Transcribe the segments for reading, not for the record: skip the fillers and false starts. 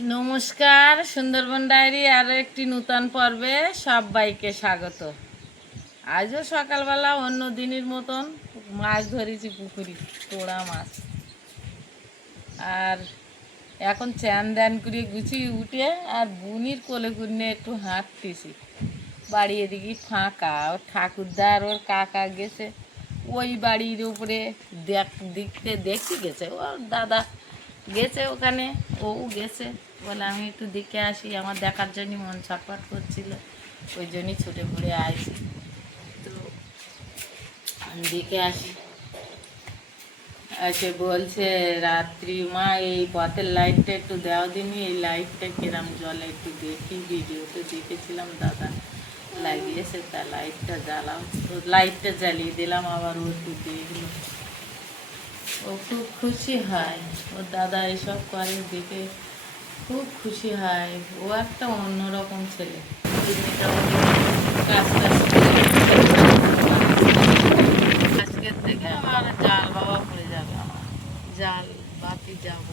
নমস্কার, সুন্দরবন ডায়েরি আরও একটি নূতন পর্বে সবাইকে স্বাগত। আজও সকালবেলা অন্য দিনের মতন মাছ ধরেছি, পুকুরি তোড়া মাছ। আর এখন চ্যান দ্যান করে গুছিয়ে উঠে আর বুনির কোলে কুনে একটু হাঁটতেছি। বাড়ি এদিকে ফাঁকা, ওর ঠাকুরদার ওর কাকা গেছে ওই বাড়ির উপরে দেখতে গেছে, ওর দাদা গেছে ওখানে, ও গেছে বলে আমি একটু দেখে আসি, আমার দেখার জন্য মন ছটফট করছিল, ওই জন্যই ছুটে ঘুরে আসি। তো আমি দেখে আসি, এসে বলছে রাত্রি মা এই পথের লাইটটা একটু দেওয়া দিনি, এই লাইটটা কিরম জলে একটু দেখি, ভিডিওতে দেখেছিলাম দাদা লাগিয়েছে, তা লাইটটা জ্বালাও। তো লাইটটা জ্বালিয়ে দিলাম, আবার ও একটু দেখলো, ও খুব খুশি হয়, ওর দাদা এসব করে দেখে খুব খুশি হয়। ও একটা অন্যরকম ছেলে। আজকের থেকে আমার জাল বাবা পড়ে যাবে, আমার জাল বাতি যাবো।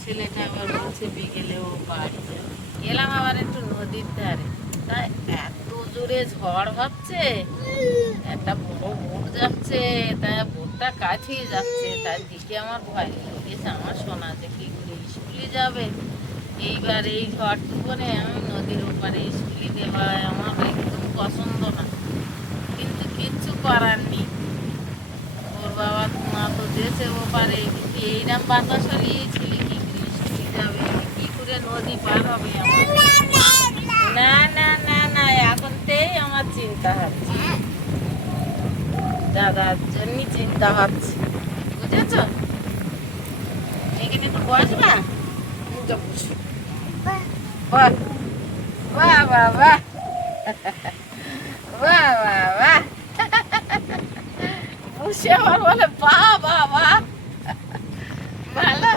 ছেলেটা আবার বলছে বিকেলে ও বাড়ি যাবে। এলাম আবার একটু নদীর ধারে, তাই এত জোরে ঝড় হচ্ছে, একটা বড় বোট যাচ্ছে, তাই বোটটা কাছিয়ে যাচ্ছে, তার দিকে আমার ভয় লেগেছে। আমার শোনা যে কি করে স্কুলে যাবে এইবার এই ঝড় তুফানে, আমি নদীর ওপারে স্কুলে দেওয়া আমার একদম পছন্দ না, কিন্তু কিচ্ছু করার নেই। ওর বাবা মা তো যেছে ওপারে, কিন্তু এইরকম বাতাস হলে ছেলে কি করে স্কুলে যাবে, কি করে নদী পার হবে? আমার না না না না, এখনতেই আমার চিন্তা হচ্ছে, দাদার জন্য চিন্তা হচ্ছে, বুঝেছ? এখানে একটু বসবা, বাহ বাহ বাহ বাহ বাহ বাহ বাহ, বসে আবার বলে বাহ বাহ বাহ, ভালো।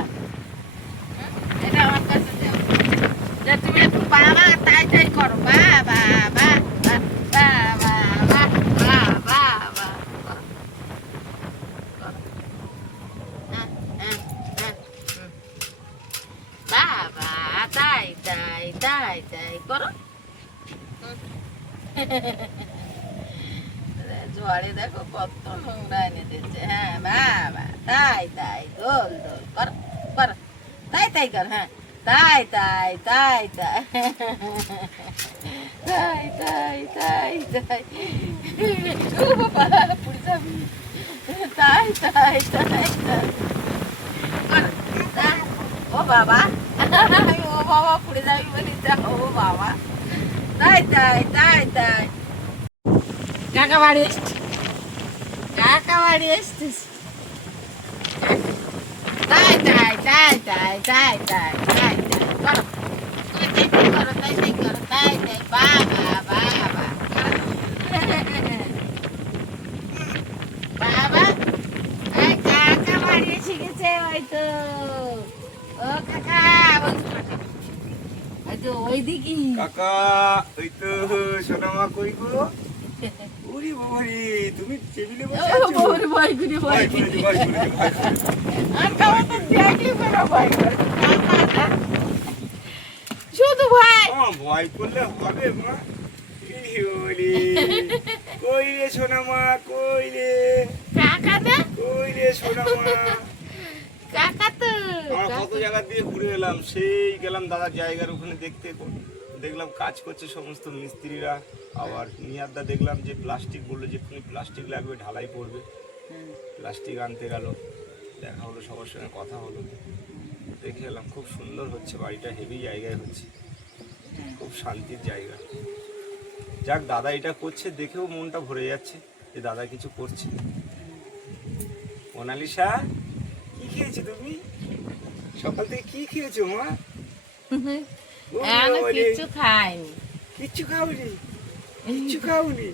এটা আমার কাছে দেও, যে তুমি একটু বাবা তাই তাই করো, বাহ বাহ বাহ বাহ বাহ বাহ বাহ বাহ বাহ বাহ, বাবা তাই তাই তাই তাই করো। ঝড়ে দেখো কত নোংরা এনে দিচ্ছে। হ্যাঁ বাবা তাই তাই, দোল দোল কর কর, তাই তাই কর, হ্যাঁ তাই তাই তাই তাই তাই তাই তাই তাই, ও বাবা পুড়ে যাবি, তাই তাই তাই তাই কর, ও বাবা, ও বাবা পুড়ে যাবি বলি, ও বাবা তাই তাই তাই তাই। কাকা বাড়ি এসছিস, কাকা বাড়ি এসছিস, তাই তাই তাই তাই তাই তাই তাই তাই করো, তুমি তাই তাই করো, তাই তাই করো, তাই তাই বাবা বাবা বাবা। এই কাকা বাড়ি এসে গেছে, ওই তো, ও কাকা বলছি, কাকা ওই তো ওই দিকে কাকা, ওই তো সোনামা কই গো? ওরে বাবা রে, তুমি টেবিলে বসে আছো? ওরে ভয় করে ভয় করে ভয় করে। আর কাউ তো দেখি করে ভয় করে, শুধু ভয়। ভয় করলে হবে মা? এই ওরে, কই রে সোনামা, কই রে, কাকা না, কই রে সোনামা? কাকা তো আমরা কত জায়গা দিয়ে ঘুরে এলাম, সেই গেলাম দাদার জায়গার ওখানে দেখতে, দেখলাম কাজ করছে সমস্ত মিস্ত্রিরা। আবার নিয়ারদা দেখলাম যে প্লাস্টিক বললো যে প্লাস্টিক লাগবে, ঢালাই পড়বে, প্লাস্টিক আনতে গেল, দেখা হলো, সবার সঙ্গে কথা হলো, দেখে এলাম খুব সুন্দর হচ্ছে বাড়িটা, হেভি জায়গায় হচ্ছে, খুব শান্তির জায়গা। যাক দাদা এটা করছে দেখেও মনটা ভরে যাচ্ছে যে দাদা কিছু করছে। মোনালিসা, কি খেয়েছো তুমি? সকাল থেকে কি খেয়েছো মা? কিচ্ছু খাইনি, কিচ্ছু খাওনি? কিচ্ছু খাওনি?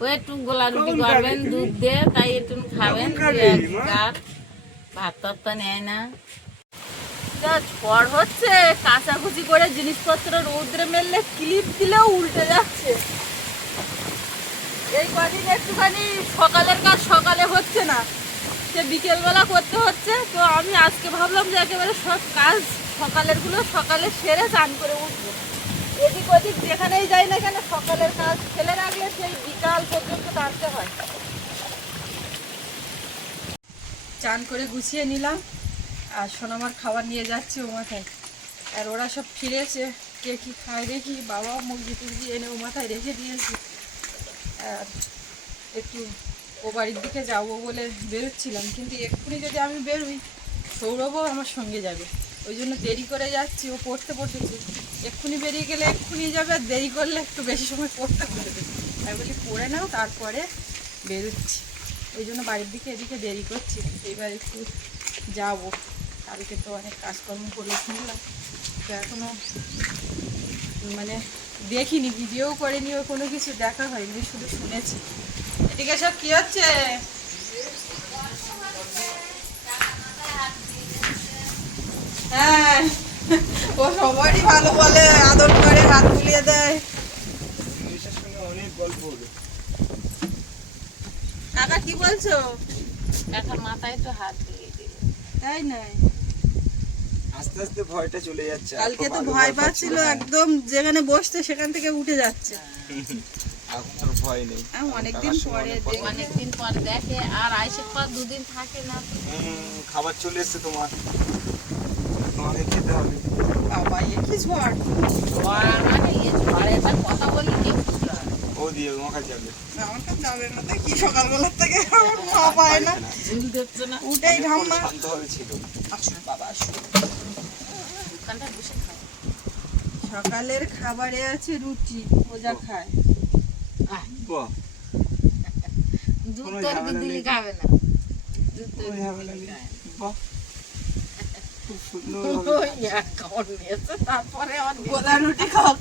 ও একটু গোলা রুটি করবেন দুধ দিয়ে, তাই একটু খাবেন, ভাত টাত তো নেয় না। ঝড় হচ্ছে, কাচাকুচি করে জিনিসপত্র রৌদ্রে মেললে ক্লিপ দিলেও উল্টে যাচ্ছে। এই কদিন একটুখানি সকালের কাজ সকালে হচ্ছে না, সে বিকেলবেলা করতে হচ্ছে। তো আমি আজকে ভাবলাম যে একেবারে সব কাজ সকালেরগুলো সকালে সেরে চান করে উঠবো। এদিক ওদিক যেখানেই যাই না কেন সকালের কাজ ফেলে রাখলে সেই বিকাল পর্যন্ত টানতে হয়। চান করে গুছিয়ে নিলাম আর সোনামার খাবার নিয়ে যাচ্ছি ও মাথায়। আর ওরা সব ফিরেছে, কে কী খায় দেখি। বাবা মুরগি টুরগি এনে ও মাথায় রেখে দিয়েছে। আর একটু ও বাড়ির দিকে যাবো বলে বেরোচ্ছিলাম, কিন্তু এক্ষুনি যদি আমি বেরোই সৌরভও আমার সঙ্গে যাবে, ওই জন্য দেরি করে যাচ্ছি। ও পড়তে বসেছে, এক্ষুনি বেরিয়ে গেলে এক্ষুনি যাবে, আর দেরি করলে একটু বেশি সময় পড়তে বসবে। আমি বলি পড়ে নাও তারপরে বেরোচ্ছি, ওই জন্য বাড়ির দিকে এদিকে দেরি করছি। এইবার একটু যাবো, কালকে তো অনেক কাজকর্ম করে শুনলাম, তো এখনও মানে দেখিনি, ভিডিও করিনি, ও কোনো কিছু দেখা হয়নি, শুধু শুনেছি। এদিকে সব কি হচ্ছে? হ্যাঁ, ও সবারই ভালো বলে, আদর করে, হাত বুলিয়ে দেয়। অনেক গল্প হলো। কাকা কি বলছো? এখন মাথায় তো হাত দিয়ে দিল। তাই নাই, আস্তে আস্তে ভয়টা চলে যাচ্ছে। কালকে তো ভয় পাচ্ছিল, একদম যেখানে বসতে সেখান থেকে উঠে যাচ্ছে। এখন আর ভয় নেই। অনেকদিন পরে অনেকদিন পর দেখে, আর আইসের পর দুদিন থাকে না তো। খাবার চলে এসছে তোমার, তোমাকে খেতে হবে। বাবা এ কি ঝড়! আর মানে ঝড়েটা কথা বলি কেউ বুঝতে পারে না। ও দিয়ে মাখা যাবে। আমার কাছে যাবে না, তো কি সকালবেলার থেকে আমার মা পায় না, ঝুল দেখছো না, উঠেই ঠাম্মা। শান্তভাবে ছিল। আসুন বাবা আসুন। দোকানটা বসে খায়। সকালের খাবারে আছে রুটি, ও যা খায়। বাহ, দুধ কোনো তো আর ঝামেলা দিদি নেই। খাবে না, দুধ তো কোনো ঝামেলা নেই। বাহ, খুব সুন্দর তারপরে আমার গোলা রুটি খাক।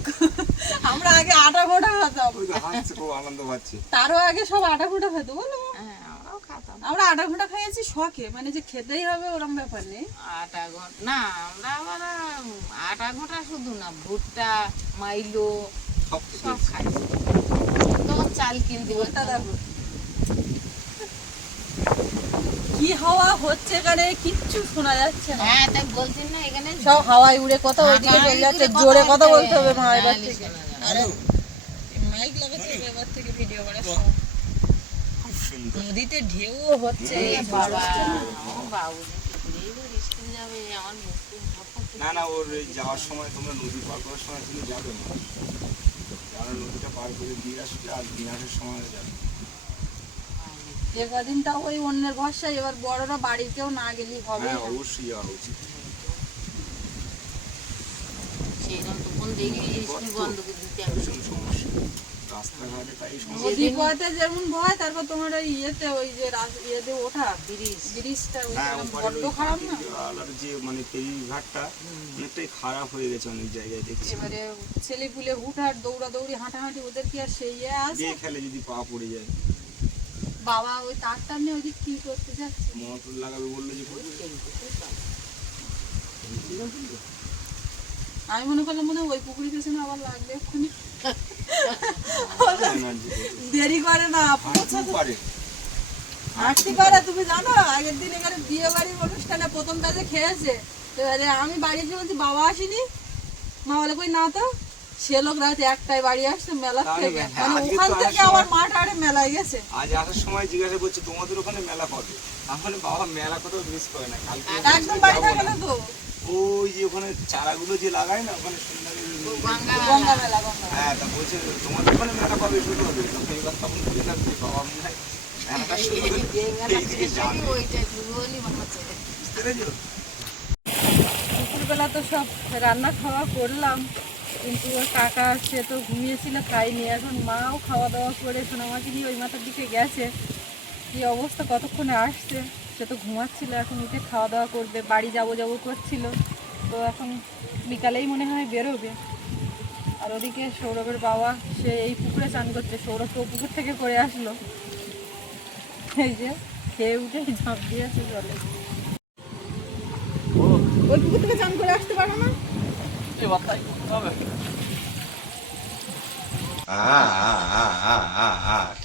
আমরা আগে আটা গোটা খেতাম, হাসছে, খুব আনন্দ পাচ্ছে। তারও আগে সব আটা গোটা খেত বলো। হ্যাঁ, আমরাও খাতাম আমরা আটা গোটা খাইয়েছি শখে, মানে যে খেতেই হবে ওরম ব্যাপার নেই। আটা ঘন্টা না, আমরা আবার আটা ঘন্টা শুধু না, ভুট্টা, মাইলো সব সব খাই। তোমার চাল কিনতে ওটা দেখো কি হাওয়া হচ্ছে এখানে, কিচ্ছু শোনা যাচ্ছে না। হ্যাঁ, তাই বলছেন না এখানে সব হাওয়ায় উড়ে কথা ওইদিকে চলে যাচ্ছে। জোরে কথা বলতে হবে মা এবার নাহলে থেকে। শোনা যাবে না। আরে মাইক লাগাচ্ছে এবার থেকে ভিডিও করার সময়। খুব সুন্দর। নদীতে ঢেউ হচ্ছে। এই বাবা, আমার বাবু স্কুল যাবে, আমার মুখে না না, ওর এই যাওয়ার সময় তোমরা নদী পার করার সময় তুমি যাবে না, কারণ নদীটা পার করে দিয়ে আসলে আর দিন আসার সময় যাবে। এ কদিনটা ওই অন্যের ভরসায়, এবার বড়রা বাড়িতেও না গেলেই হবে হ্যাঁ না। অবশ্যই যাওয়া উচিত। সেইরকম তখন দেখলি স্কুল বন্ধ করে দিতে হবে। ভীষণ সমস্যা রাস্তাঘাটে, তাই সমস্যা। নদী পথে যেমন ভয়, তারপর তোমার ওই ইয়েতে ওই যে ইয়েতে ওঠা ব্রিজটা ওই হ্যাঁ, বড্ড খারাপ না। আর যে মানে ফেরিঘাটটা অনেকটাই খারাপ হয়ে গেছে অনেক জায়গায় দেখছি। এবারে ছেলে পুলে হুটার দৌড়াদৌড়ি হাঁটাহাঁটি, ওদের কি আর সেই ইয়ে আছে? দিয়ে খেলে যদি পা পড়ে যায়, বাবা ওই তার টানে ওই কি করতে যাচ্ছে? মোটর লাগাবে বললে যে করবে। আমি মনে করলাম মনে হয় ওই পুকুরি পেছনে আবার লাগবে এক্ষুনি। দেরি করে না, হাঁটতেও পারে। হাঁটতে পারে। তুমি জানো আগের দিন এখানে বিয়ে বাড়ির অনুষ্ঠানে প্রথম কাজে খেয়েছে, এবারে আমি বাড়ি এসে বলছি বাবা আসেনি, মা বলে কই না তো, সে লোক রাতে একটাই বাড়ি আসছে মেলা তাহলে থেকে, হ্যাঁ, মানে আজকে ওখান তো থেকে আসার আমার সময়- মাঠ আরে মেলায় গেছে। আজ আসার সময় জিজ্ঞাসা করছে তোমাদের ওখানে মেলা কবে, আমার বাবা মেলা কোথাও মিস করে না, কালকে একদম বাড়ি যাবো থাকে না। না তো, ওই যে ওখানে চারাগুলো যে লাগায় না ওখানে গঙ্গা মেলা গঙ্গা। হ্যাঁ, তা বলছে তোমাদের ওখানে মেলা কবে শুরু হবে, তখন এবার তখন বুঝলাম যে বাবা মনে হয় মেলাটা শুরু হলো, এইদিকে যাবে। ওইটাই শুরু হলি মনে হচ্ছে। বুঝতে পেরেছো? দুপুরবেলা তো সব রান্না খাওয়া করলাম, কিন্তু ওর কাকা সে তো ঘুমিয়েছিল খাইনি। এখন মাও খাওয়া দাওয়া করে সোনামাকে নিয়ে ওই মাথার দিকে গেছে, কি অবস্থা কতক্ষণে আসছে, সে তো ঘুমাচ্ছিল, এখন উঠে খাওয়া দাওয়া করবে, বাড়ি যাবো যাবো করছিল, তো এখন বিকালেই মনে হয় বেরোবে। আর ওদিকে সৌরভের বাবা সে এই পুকুরে চান করছে, সৌরভ তো পুকুর থেকে করে আসলো, এই যে খেয়ে উঠে ঝাঁপ দিয়েছে জলে। ওই পুকুর থেকে চান করে আসতে পারো না?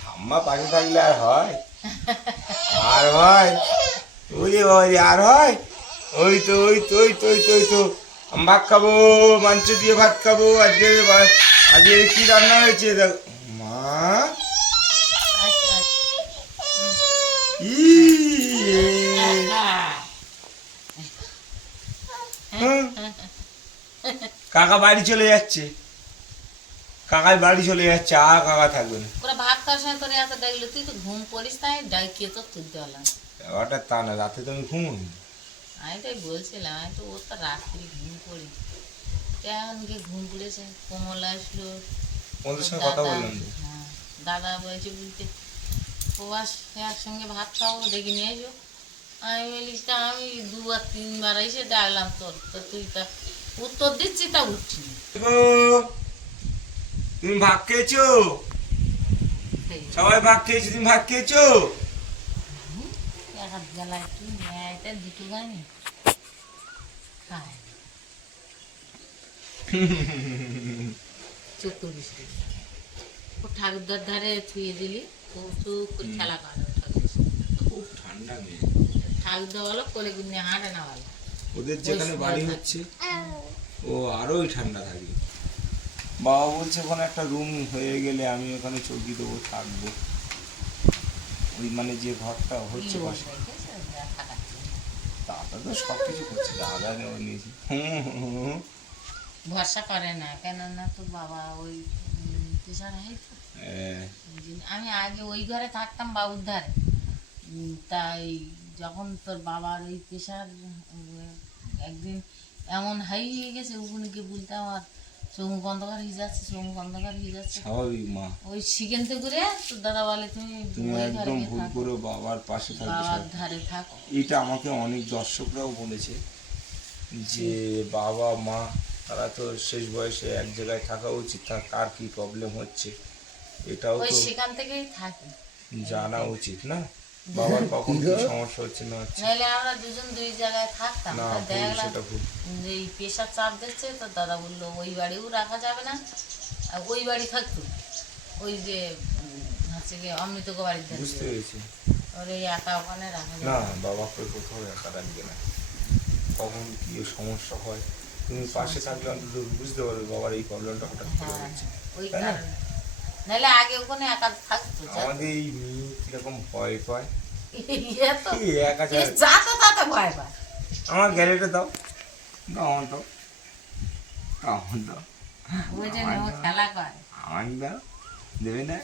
ঠাম্মা পাশে থাকলে আর হয়, আর হয় ওই যে বাবা রে, আর হয়? ওই তো ওই তো ওই তো ওই তো ওই তো আমি ভাত খাবো, মাংস দিয়ে ভাত খাবো। আজকে আজকে কি রান্না হয়েছে দেখো মা। আচ্ছা, আচ্ছা। ই হ্যাঁ। কাকা বাড়ি চলে যাচ্ছে, কাকাই বাড়ি চলে যাচ্ছে, আর কাকা থাকবে না। ওরা ভাত খাওয়ার সময় তোর এত দেখলো, তুই তো ঘুম পড়িস তাই ডাকিয়ে তো তুলতে হলাম। ব্যাপারটা তা না, রাতে তো আমি ঘুমোই। আমি তাই বলছিলাম, আমি তো ওর তো রাত্রি ঘুম পড়ি, কেমন গিয়ে ঘুম পড়েছে। কোমল আসলো, ওদের সঙ্গে কথা দাদা, বললাম তো। হ্যাঁ দাদা বলছে বলতে প্রবাস একসঙ্গে ভাত খাবো, ডেকে নিয়ে আসবো। আমি বলি তা আমি 2 আর 3 বার এসে ডাকলাম তোর, তো তুই তা উত্তর দিচ্ছি তা উঠছি না। তুমি ভাত খেয়েছো? সবাই ভাত খেয়েছো? তুমি ভাত খেয়েছো? এক হাত জ্বালা একটু এটা দুটো গানি খায় চুপ করিস রে। ও ঠাকুরদার ধারে ছুঁয়ে দিলি, ও চুপ করে খেলা করে ঠাকুর। খুব ঠান্ডা মেয়ে। ঠাকুরদা বলো কোলে গুনে হাঁটে না বলো। ওদের যেখানে বাড়ি হচ্ছে ও আরোই ঠান্ডা থাকে। বাবা বলছে ওখানে একটা রুম হয়ে গেলে আমি ওখানে চৌকি দেবো, থাকবো। ওই মানে যে ঘরটা হচ্ছে পাশে, দাদা তো সব কিছু করছে, দাদা নেওয়া নিয়েছি। ভরসা করে না, কেননা তোর বাবা ওই প্রেশার হাই তো। আমি আগে ওই ঘরে থাকতাম বাবুর ধারে, তাই যখন তোর বাবার ওই প্রেশার একদিন এমন হাই হয়ে গেছে, ওখানে গিয়ে বলতে আমার চমুক অন্ধকার হয়ে যাচ্ছে, চমুক অন্ধকার হয়ে যাচ্ছে। স্বাভাবিক মা, ওই সেখানতে করে তোর দাদা বলে তুমি তুমি ওই ঘরে একদম গিয়ে ভুল থাকো, করে বাবার পাশে থাকবে। বাবার ধারে থাকো। এটা আমাকে অনেক দর্শকরাও বলেছে যে বাবা মা তারা তো শেষ বয়সে এক জায়গায় থাকা উচিত, তার কার কি প্রবলেম হচ্ছে এটাও ওই তো সেখান থেকেই থাকি, জানা উচিত না, বাবার কখন কি সমস্যা হচ্ছে না হচ্ছে। নাহলে আমরা দুজন দুই জায়গায় থাকতাম। না তা ভুল, দেখলাম সেটা ভুল। যে এই প্রেশার চাপ দিচ্ছে, তো দাদা বললো ওই বাড়িও রাখা যাবে না, আর ওই বাড়ি থাকতো ওই যে হচ্ছে গিয়ে অমৃতকে বাড়িতে বুঝতে পেরেছি। ওর এই একা ওখানে রাখা না যাবে না। বাবাকে কোথাও একা রাখবে না, কখন কি সমস্যা হয় তুমি পাশে থাকলে অন্তত বুঝতে পারবে বাবার এই প্রবলেমটা হঠাৎ করে হ্যাঁ হচ্ছে। ওই তাই না? কারণে, নাহলে আগে ওখানে একা থাকতো। আমাদের এই মেয়ে কিরকম ভয় পায়, ইয়ে তো এই একা এ যা তো তাতে ভয় পায়। আমার গ্যারেটে দাও, দাও আমার দাও, আমার দাও, ওই জন্য ও খেলা করে। আমার দাও, দেবে না,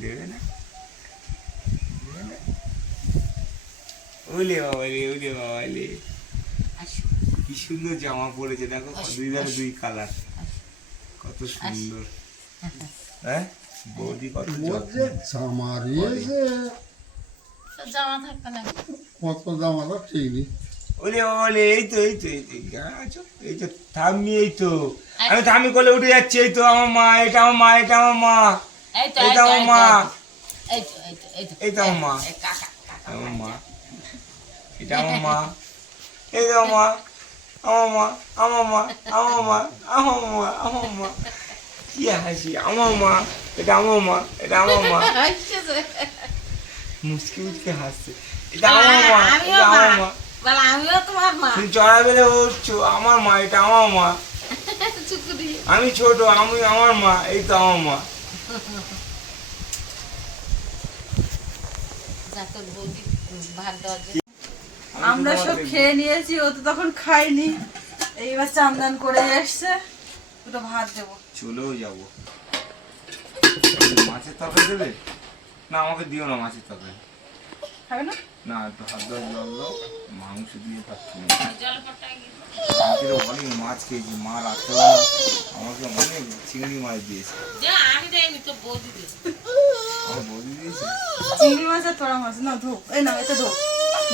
দেবে না, দেবে না। ওলে বাবা রে, ওলে বাবা রে, আসো, কি সুন্দর জামা পরেছে দেখো, দুই ধারে দুই কালার, কত সুন্দর। হ্যাঁ বৌদি কত যত্ন। জামা রয়েছে, তো জামা থাকবে না। কত জামাটা ঠিক নেই। ওলে বাবা রে, এই তো এই তো এই তো আছো, এই তো থামি, এই তো আমি থামি করলে উঠে যাচ্ছি। এই তো আমার মা, এটা আমার মা, এটা আমার মা, এই তো এটা আমার মা, এই তো এই তো এই তো এই তো আমার মা, এই কাকা কাকা আমার মা, এটা আমার মা, এই তো আমার মা, আমার মা, আমার মা, আমার মা, আমার মা, আমার মা, কি হাসি, আমার মা, এটা আমার মা, এটা আমার মা, মুচকি মুচকি হাসছে, এটা আমার মা, আমিও এটা আমার মা। মা। বলে আমিও তোমার মা। তুমি চড়া বেলে উঠছো, আমার মা, এটা আমার মা, চুকুরি আমি ছোট, আমি আমার মা, এই তো আমার মা। যা তোর বৌদি ভাত দেওয়ার জন্য। আমরা সব খেয়ে নিয়েছি, ও তো তখন খাইনি। এইবার চান্দান করে এসছে, দুটো ভাত দেবো। চলেও যাবো। মাছের তরকারি দেবে? না আমাকে দিও না মাছের তরকারি। খাবে না? না একটু হাত ধোয়া জল দাও, মাংস দিয়ে পাচ্ছি না। জল পটাই গেছে। কালকের অনেক মাছ খেয়েছি, মা রাত্রেবেলা আমাকে অনেক চিংড়ি মাছ দিয়েছে। যা আমি দেয়নি, তো বৌদি দিয়েছে। আমার বৌদি দিয়েছে। চিংড়ি মাছ আর তোরা মাছ না, ধো এই না, এটা ধো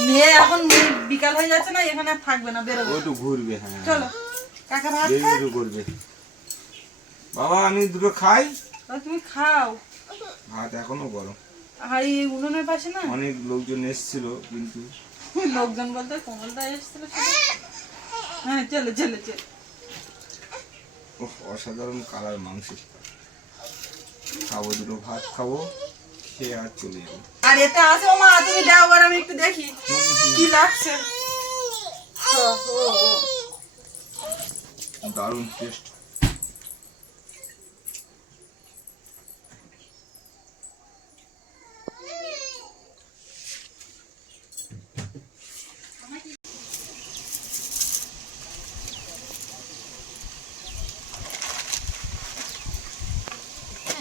নিয়ে। এখন বিকাল হয়ে যাচ্ছে না, এখানে আর থাকবে না, বেরোবে। ও তো ঘুরবে, হ্যাঁ চলো কাকা ভাত বেরিয়ে খায়। বেরিয়ে করবে। বাবা আমি দুটো খাই। তুমি খাও। ভাত এখনো গরম। আর এই উনুনের পাশে না অনেক লোকজন এসেছিল কিন্তু লোকজন বলতে কোমলদা এসেছিল শুধু। হ্যাঁ চলে চলে চলে। উফ, অসাধারণ কালার মাংস। খাবো দুটো ভাত খাবো, খেয়ে আর চলে যাবো। আর আর এতে আছে ও মা, তুমি দাও আর আমি একটু দেখি কি লাগছে। দারুণ টেস্ট।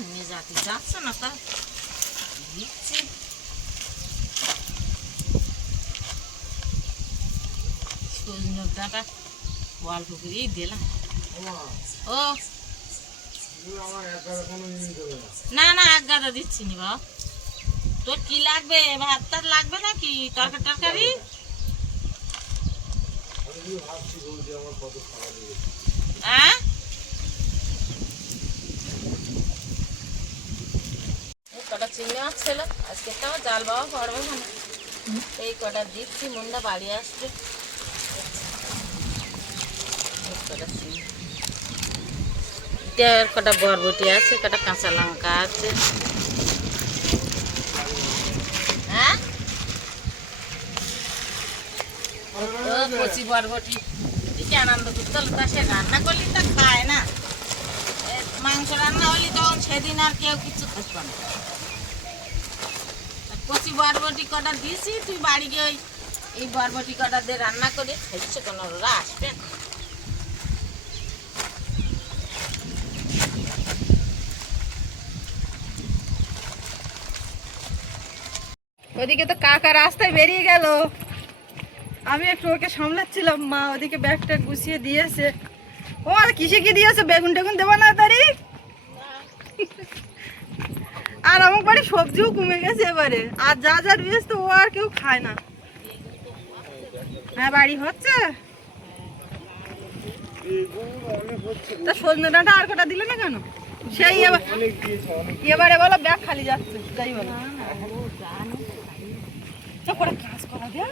নিয়ে যাতে যাচ্ছে না তা দিচ্ছি। সজনে ডাঁটা অল্প করেই দিলাম। ও না না, এক গাদা দিচ্ছি নি বাবা। তোর কি লাগবে? ভাত টাত লাগবে নাকি? তরকারি? হ্যাঁ, কটা চিংড়ি মাছ ছিল আজকে, তো আমার জাল বাবা পড়বে না। এই কটা দিচ্ছি, মুন্ডা বাড়ি আসবে। কটা চিংড়ি, কটা বরবটি আছে, কটা কাঁচা লঙ্কা আছে। হ্যাঁ, কচি বরবটি কি আনন্দ করতে হলো, তা সে রান্না করলি তা খায় না। মাংস রান্না হলি তখন সেদিন আর কেউ কিছু খাবে না। কচি বরবটি কটা দিয়েছি, তুই বাড়ি গিয়ে এই বরবটি কটা দিয়ে রান্না করে খাইছো, কোনো ওরা আসবে না। ওদিকে তো কাকা রাস্তায় বেরিয়ে গেল, আমি একটু ওকে সামলাচ্ছিলাম। মা ওদিকে ব্যাগটা গুছিয়ে দিয়েছে। ও আর কিসে কি দিয়েছে? বেগুন টেগুন দেবো না তারি? আর আমার বাড়ি সবজিও কমে গেছে এবারে, আর যা যা রয়েছে তো ও আর কেউ খায় না। হ্যাঁ, বাড়ি হচ্ছে। তা সজনে ডাঁটা আর কটা দিলে না কেন? সেই এবারে বলো ব্যাগ খালি যাচ্ছে, যাই বলো। কাজ করা দেয়া,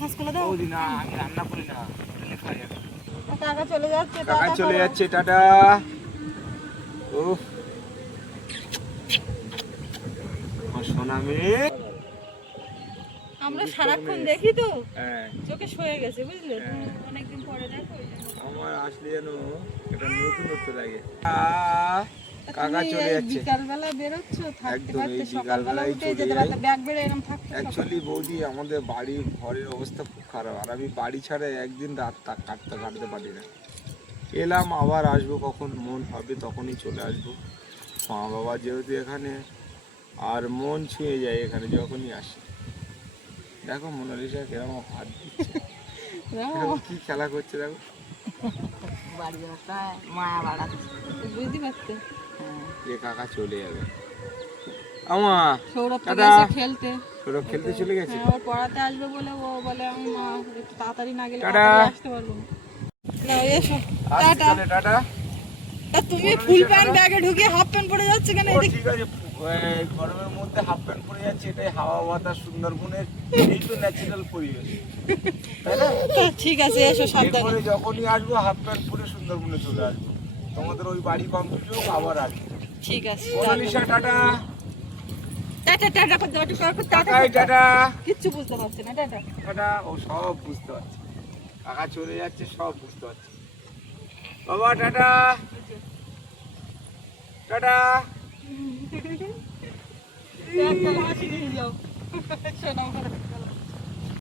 কাজ করে দাও। টাকা চলে যাচ্ছে, টাকা চলে যাচ্ছে, টাটা। ও সোনা মেয়ে, আমরা সারাক্ষণ দেখি তো হ্যাঁ চোখে শুয়ে গেছে, বুঝলে? অনেকদিন পরে দেখো। আমার আসলে যেন এটা নতুনত্ব লাগে। কাকা চলে যাচ্ছে। বিকালবেলা বেরোচ্ছ, থাকতে একদম পারতে এই সকালবেলা বিকালবেলায় উঠে চলে যেতে যাই। পারতে, ব্যাগ বেড়ে এরকম থাকতে। অ্যাকচুয়ালি বৌদি, আমাদের বাড়ির ঘরের অবস্থা খুব খারাপ, আর আমি বাড়ি ছাড়া একদিন রাত কাটতে পারি না। এলাম, আবার আসবো কখন মন হবে তখনই চলে আসবো। মা বাবা যেহেতু এখানে, আর মন ছুঁয়ে যায় এখানে যখনই আসি। দেখো মোনালিসা কিরকম হাত দিচ্ছে, এরকম কি খেলা করছে দেখো। বাড়ি একটা মায়া বাড়াচ্ছে, বুঝতে পারতে। যে কাকা চলে যাবে। আমা সৌরভ তো টাটা। গেছে খেলতে। সৌরভ খেলতে চলে গেছে। হ্যাঁ, আবার পড়াতে আসবে বলে ও বলে আমি মা একটু তাড়াতাড়ি না গেলে টাটা। তাড়াতাড়ি আসতে পারবো না। না, এসো। টাটা। আসলে টাটা। তা তুমি ফুল প্যান্ট ব্যাগে ঢুকিয়ে হাফ প্যান্ট পরে যাচ্ছে কেন? ও এদিকে ঠিক আছে, এই গরমের মধ্যে হাফ প্যান্ট পরে যাচ্ছে, এটাই হাওয়া বাতাস সুন্দরবনের, এই তো ন্যাচারাল পরিবেশ, তাই না? তা ঠিক আছে, এসো সাবধানে। এরপরে যখনই আসবো হাফ প্যান্ট পরে সুন্দরবনে চলে আসবো। তোমাদের ওই বাড়ি কমপ্লিট হোক, আবার আসবো। ঠিক আছে, মোনালিসা টাটা। টাটা। টাটা করতে পারছো, টাটা কাকাই টাটা। কিচ্ছু বুঝতে পারছে না। টাটা। টাটা। ও সব বুঝতে পারছে, কাকা চলে যাচ্ছে সব বুঝতে পারছে। বাবা টাটা। টাটা। একটা হাসি দিয়ে যাও। শোনো।